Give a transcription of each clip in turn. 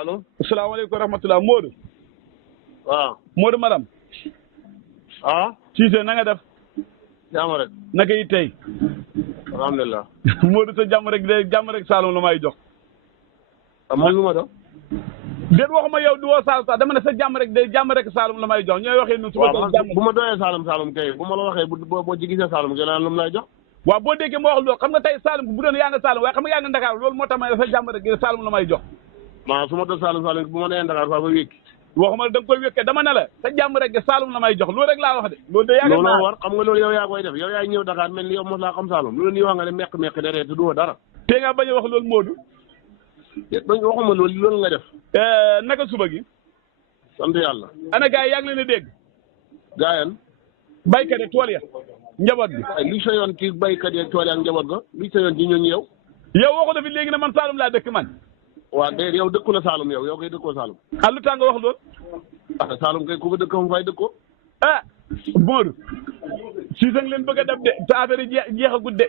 allo. asalaamaaleykum wa rahmatulah Modou. waaw. Modou Maram. ah. Cissé na nga def. jàmm rek. naka yi tey. alhamdulilah. Modou sa jàmm rek Saloum la may jox. man lu ma doon. déet waxuma yow du woo Saloum sax dama ne sa jàmm rek Saloum la may jox ñooy waxee nu. waaw man bu ma doyee Saloum kay bu ma la waxee boo ci gisee Saloum kay lu mu lay jox. waaw boo déggee ma wax loolu xam nga tey Saloum bu doon yaa nga Saloum waaye xam nga yaa nga Dakar loolu moo tax ma ne sa jàmm rek Saloum la may jox. waaw su ma doon Saloum bu ma nee Dakar faa ba wékki. waxuma da nga koy wékkee dama ne la sa jàmm rek Saloum la may jox loolu rek laa wax de. loolu de yaa loolu war xam nga loolu yow yaa koy def yow yaay ñëw Dakar mel ni yow mos laa xam Saloum loolu nii wax nga ne meq de te du dara. tey nga bañ a wax loolu Modou. waxuma loolu nga def. naka suba gi. sant yàlla. ana gars yi yaa ngi leen a dégg. gaayan. baykat yi tool ya njaboot bi. li sa yoon ci baykat yi tool ya ak njaboot ga li sa yoon ci ñooñu yow. yow waxu na fi léegi ne man Saloum laa dëkk man. waaw de yow dëkku la Saloum yow koy dëkkoo Saloum. ah lu tax nga wax loolu. ah Saloum kay ku ko dëkk mu fay dëkkoo. ah Modou. si da nga leen bëgg a def de te affaire yi jeexagut de.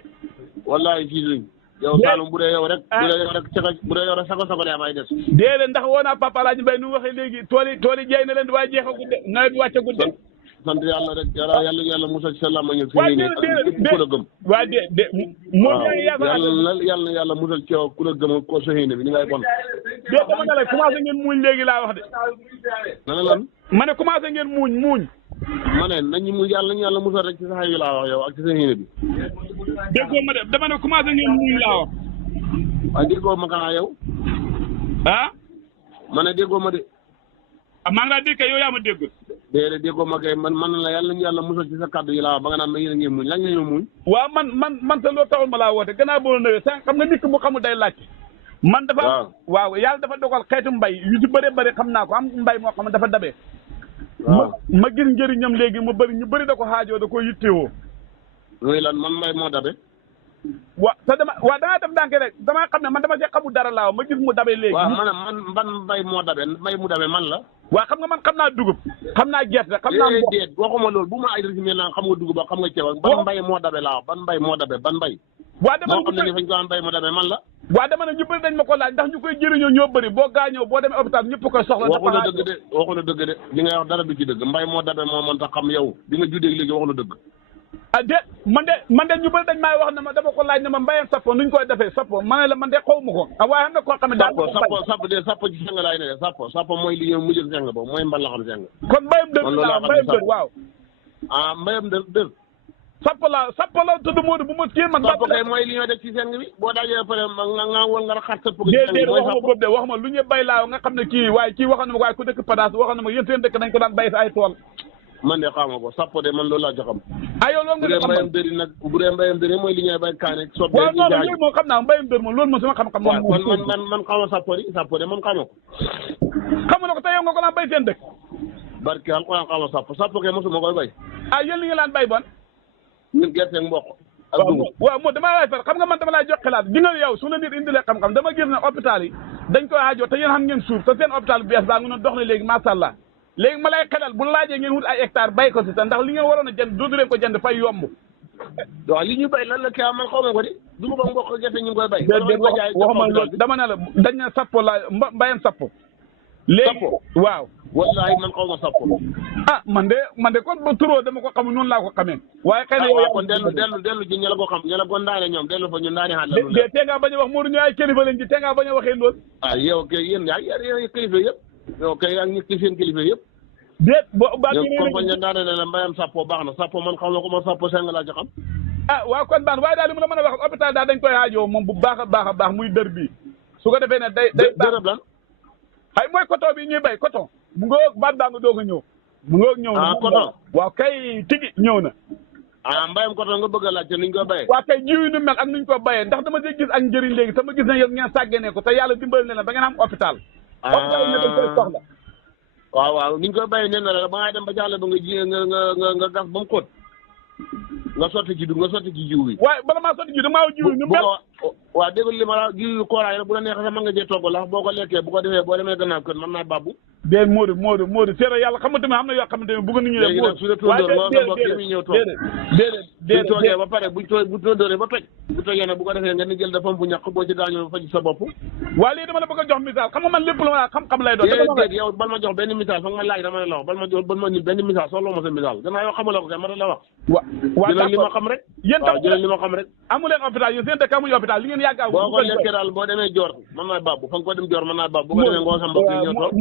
wallaahi si yow Saloum bu dee yow rek. bu dee yow rek sago de amay des. déedéet ndax woo naa Papa Alaaji Mbay nu mu waxee léegi tool yi jeey na leen waaye jeexagut de nawet bi wàccagut de. sant yàlla rek yàlla musal ci sa làmmiñ ak waaye ku la gëm. waaye de moom yàlla musal ci yow ku la gëm ko sa xëy bi ni ngay bon. déet dama ne la commencé ngeen muuñ léegi laa wax de. dana lan. ma ne commencé ngeen muuñ. ma ne nañu yàlla musal rek ci sa xëy bi laa wax yow ak ci sa xëy bi. déggoo ma de dama ne commencé ngeen muuñ laa wax. waaye déggoo ma kanaa yow. ah. ma ne déggoo ma de. ah maa ngi laa dégg yow yaa ma déggul. déedéet déggoo ma kay man la yàlla musal ci sa kàddu yi laa wax ba nga naan ma yéen a ngi muñ lan nga ñëw muñ. waaw man sa loolu taxul ma laa woote gannaaw boo nawee sànq xam nga nit ki bu xamul day laaj. man dafa waaw yàlla dafa dogal xeetu mbay yu ci bëri xam naa ko am mbay moo xam ne dafa dabee. waaw ma gis njëriñam léegi mu bëri ñu bëri da ko xaajoo da ko yittewoo. muy lan man mbay moo dabe. te dangaa def ndànk rek damaa xam ne man dama see xamul dara laaw ma gis mu dabe léegi. waaw man mbay moo dabe mbay mu dabe man la. waaw xam nga man xam naa dugub xam naa gerte xam naa mboq. déedéet waxuma loolu bu ma ay résumé naan xam nga dugub xam nga ceeb ban mbay moo dabe laa ban mbay moo dabe ban mbay. waa dama moo xam ne ni fañ ko am mbay moo dabe man la. waa dama ne ñu bëri dañ ma ko laaj ndax ñu koy jëriñoo ñoo bëri boo gaañoo boo demee hôpital ñëpp koy soxla. waxu la dëgg de li ngay wax dara du ci dëgg mbay moo dabe moo mën tax xam yow bi nga juddee léegi waxu la dëgg. ah déet man de ñu bëri dañ maay wax ne ma dama ko laaj ne ma mbayam sappo nuñ koy defee sappo ma ne la man de xaw ma ko waaye xam ne koo xam ne daal sappo ci seng laay ne de sappo mooy li ñëw mujjël seng boobu mooy mbal la xam seng kon mbayam dër waaw ah mbayam dër sappo la tudd Modou bu ma kii man sappo kay mooy li ñoo def ci seng bi boo dajee pare nga wol nga xat sappo déedéet waxuma boobu de waxuma lu ñu bay laaw nga xam ne kii waaye kii waxoon na ma waaye ku dëkk Padaas waxoon na ma yéen seen dëkk dañ ko daan bay sa ay tool man de xaama ko sappo de man loolu laa joxam yow loolu nga xam mbayam dëri nag bu dee mbayam dëri mooy li ñuy bay kaane soble waaw non loolu moom xam naa mbayam dër moom loolu moom sama xam-xam moom kon man xama sappo de man xama ko xama na ko te yow nga ko daan bay seen dëkk barke alxuraan xama sappo kay mosuma koy bay yéen li nga laan bay bon ñun gerte ak mboq ak dugub waaw moo dama lay far xam nga man dama lay jox xalaat gi nga yow su la nit indilee xam-xam dama gis ne hôpital yi dañ koy aajoo te yéen xam ngeen suuf te seen hôpital bu bees baa nga noonu dox na léegi macha allah léegi ma lay xelal bu laajee ngeen wut ay hectare bay ko si te ndax li ngeen waroon a jënd dootu leen ko jënd fay yomb waaw li ñu bay lan la kii man xaw ma ko di dugub ak mboq gerte ñu ngi koy bay waxuma loolu dama ne la dañ ne sappo la mbayam sappo léegi waaw wallahi man xaw ma sappo man de kon ba turoo dama ko xam noonu laa ko xamee waaye xëy na yow kon dellu ji ña la ko xam ña la ko ndaane ñoom dellu fa ñu ndaane xaat la de tee ngaa bañ a wax Modou ñu ay kilifa lañ ci tee ngaa bañ a waxee loolu yow kay yéen yéen kilifa yëpp yow kay ak ñi seen kilifa yëpp déet boo comme bañ ndaane ne la mbayam sappo baax na sappo man xam na ko man sappo seng laa ci xam waaw kon baax waaye daal li mu la mën a wax hôpital daal dañ koy aajoo moom bu baax a baax muy dër bii su ko defee ne day dërëb lan xay mooy coton bi ñuy bay coton mu ngoog baat baa nga doog a ñëw mu ngoog ñëw na coton waaw kay tigi ñëw na mbayam coton nga bëgg a laajte nuñ ko bayee waaw kay jiw yi nu mel ak nuñ ko bayee ndax dama see gis ak njëriñ léegi sama gis ne yéen ngeen sàggenee ko te yàlla dimbali ne la ba ngeen am hôpital hôpital yi ne dañ koy soxla waaw niñ koy bayee nee na la ba ngay dem ba jàll ba nga ji nga gas ba mu xóot nga sotti ci jiw bi waaye bala maa sotti jiw damaa jiw ñu mel waaw dégg li ma la jiw yu kooraay la bu la neexee sax mën nga jee togg la boo ko lekkee bu ko defee boo demee gannaaw kër mën naa babbu dee Modou seere yàlla xam nga tamit am na yoo xamante ne bëgg nañu léegi nag su dee tóndóor moo nga bokk yi ñëw toog déedéet toogee ba pare bu tóndóoree ba toj bu tojee nag bu ko defee nga ni jël dafa bu ñàkk boo ci gaañoo faj sa bopp waaw lii dama la bëgg a jox misaal xam nga man lépp lu ma xam-xam lay doon déedéet yow bal ma jox benn misaal foog ma laaj dama ne la wax bal ma ni benn misaal soxla ma sa misaal gannaaw yow xamula ko kay ma da la wax jëlal li ma xam rek waaw jëlal li ma xam rek amu leen hôpital yéen seen dëkk amuñu hôpital li ngeen yàgg aw boo ko lekkee daal boo demee joor mën naa bàbbu fa nga ko dem joor mën naa bàbbu bu ko demee ngoo sa mbokk yi ñëw toog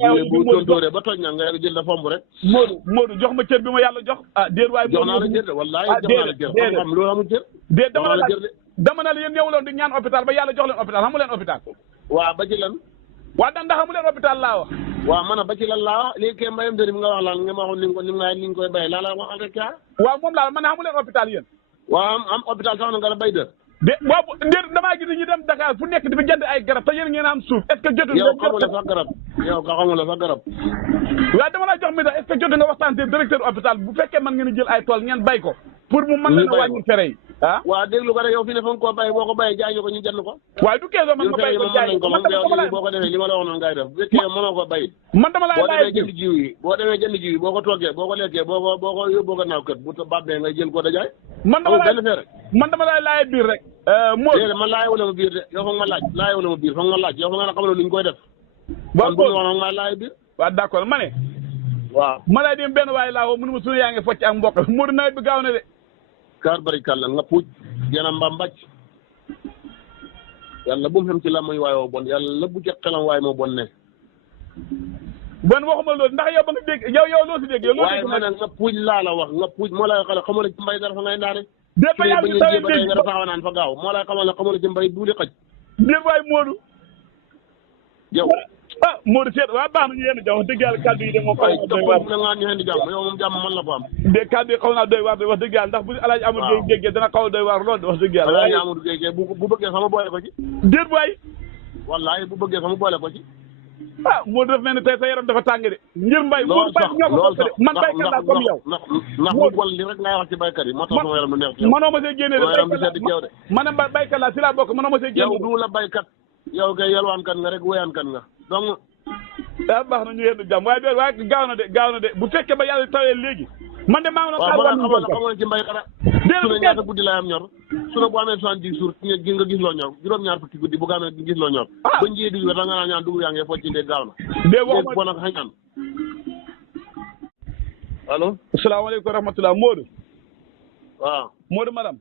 waaw bu tóndóoree ba toj na nga jël da fomb rek Modou jox ma cër bi ma yàlla jox déet waay jox naa la cër de wallaay jox naa la cër xam loolu amul cër déet dama ne la yéen ñëwuloon di ñaan hôpital ba yàlla jox leen hôpital xamu leen hôpital waaw ba ci lan waaw ndax xamu leen hôpital laa wax waaw man ba ci lan laa wax léegi kay mbayam dëri mi nga wax lan nga ma waxoon ni nga koy bay laa la waxal rek kaa waaw moom laa man xamu leen hôpital yéen waaw am hôpital sax na nga la bay dër boobu déet damaa gis ñu dem Dakar fu nekk di fi jënd ay garab te yéen ngeen am suuf est-ce que jotul yow xamula sax garab yow ka xamula sax garab waaw dama la jox mi sax est-ce que jotul nga waxtaan te directeur hôpital bu fekkee mën ngeen jël ay tool ngeen bay ko pour mu mën leen a wàññi fere yi waaw déglu ko rek yow fi ne fa nga koo bay boo ko bayee jaay ñu ko ñu jënd ko waaye du keesoo man ma bay ko jaay boo ko defee li ma la wax noonu ngay def bu fekkee mënoo ko bay man dama laay laaj jënd jiw yi boo demee jënd jiw yi boo ko toggee boo ko lekkee boo ko yóbboo ko naaw kët bu bàbbee nga jël ko da jaay man dama laay laaj biir rek moo déedéet man laaj wala ma biir de yow foog ma laaj wala ma biir foog ma laaj yow foog nga xamal lu ñu koy def man bu wax ma laaj biir waaw d'accord ma ne waaw ma lay dem benn waaye laa woo mënu ma suñu yaa ngi focc ak mbokk Modou nawet bi gaaw na de kaar bari kàlla nga puuj yana mba mbàcc yàlla bu mu xem ci la muy waay woo bon yàlla bu ci xelam waay moo bon ne bon waxuma loolu ndax yow ba nga dégg yow loo si dégg yow loo waaye ma ne nga puuj laa la wax nga puuj moo lay xale xamala ci mbay dara fa ngay ndaare déet ba yàlla ba tey nga dafa naan fa gaaw moo lay xamala ci mbay duuli xaj déet waay Modou yow Modou seet waaw baax na ñu yéen a wax dëgg yàlla kàddu yi de moom ay topp na nga ñu xeen di jàmm yow moom jàmm man la ko am de kàddu yi xaw naa doy waar de wax dëgg yàlla ndax bu Alaaji Amadou Gueye déggee dana xaw a doy waar lool wax dëgg yàlla Alaaji Amadou Gueye bu bëggee sama boole ko ci déet waay wallaay bu bëggee sama boole ko ci Modou daf mel ni tey sa yaram dafa tàng de ngir mbay Modou bay ñoo ko bokk de man baykat laa comme yow ndax mu bon li rek ngay wax ci baykat yi moo tax sama yaram du neex ci yow mënoo ma see génne de man a baykat laa si laa bokk mënoo ma see génne yow du la baykat yow kay yalwaan kan nga rek wéyaan kan nga donc baax na ñu yendu jàmm waaye gaaw na de bu fekkee ba yàlla tawee léegi man de maa ngi xamal ci mbay xara suna ñaata guddi lay am ñor suna bu amee 70 jours nga gis loo ñor juróom-ñaar fukki guddi bu ko amee gis loo ñor ba njiyee di da nga naa ñaan dugub yaa ngi focc ndee gaaw na dé bon ak xañaan allo asalaamaaleykum wa rahmatulah Modou waaw Modou madame